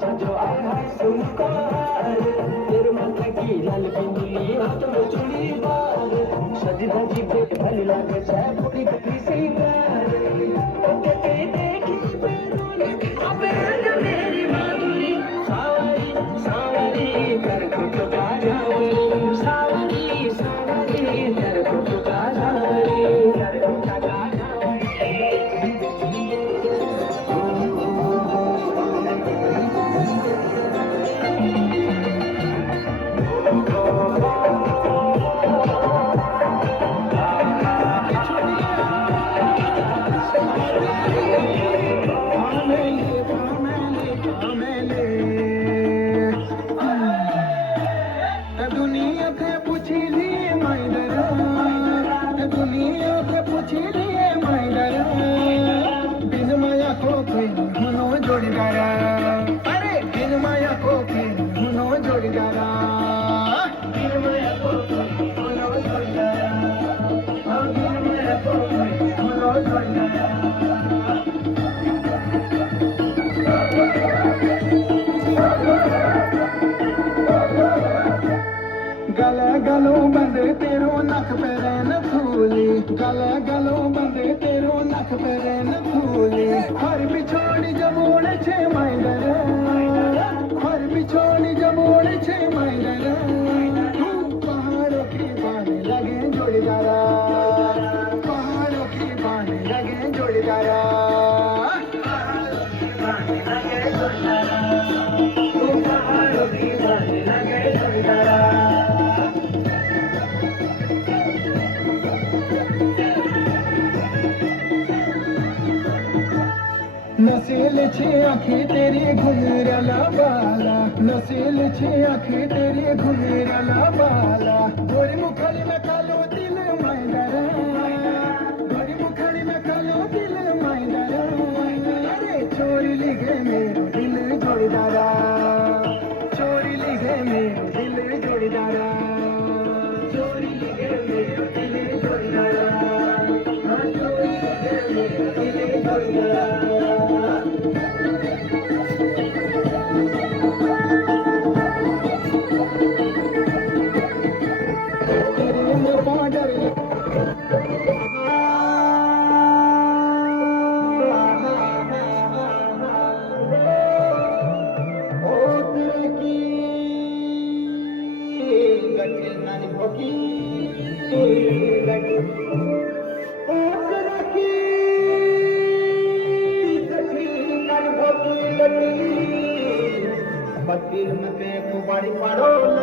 छजो आहार सुनकार तेरे माथा की लाल बिंदी हाथ में चूड़ी बार सज धजी पे भली लागे छै पूरी गली सिंगार ओके ते देखी बेरोने अबे मेरी माधुरी सावरी सावरी कर को पुकारा सावरी सावरी कर को पुकारा कर को पुकारा दुनिया के पूछी लिए माइदर दुनिया के पूछी लिए माइदर बिन माया को फिर हुनो जोड़ीदारा अरे बिन माया को फिर हुनो जोड़ीदारा बिन माया को फिर हुनो जोड़ीदारा बिन माया को फिर हुनो जोड़ीदारा गले गलों बंद तेरो नख पेरे न फूली गले गलों बंद तेरो नख पेरे न फूली हर बिछोड़ी जबोड़े छे माइदर हर बिछोड़ी जबोड़े छे माइदर पहाड़ों की बाने लगे जोड़ीदारा पहाड़ों की बाने लगे जोड़ीदारा पहाड़ों की बाने लगे जोड़ीदारा पहाड़ों की बाने लगे जोड़ीदारा नसील छे आँखें तेरी घुंघराला बाला नसील छे आँखें तेरी घुंघराला बाला गोरी मुखड़ी में कालो दिल माइदर गोरी मुखड़ी में कालो दिल माइदर अरे चोरी लिखे मेरो दिल जोड़ीदारा चोरी लिखे मेरो दिल जोड़ीदारा चोरी लिखे मेरो दिल जोड़ीदारा हाँ चोरी लिखे मेरो दिल जोड़ीदारा बकीर में पे कुबाड़ी पाड़ो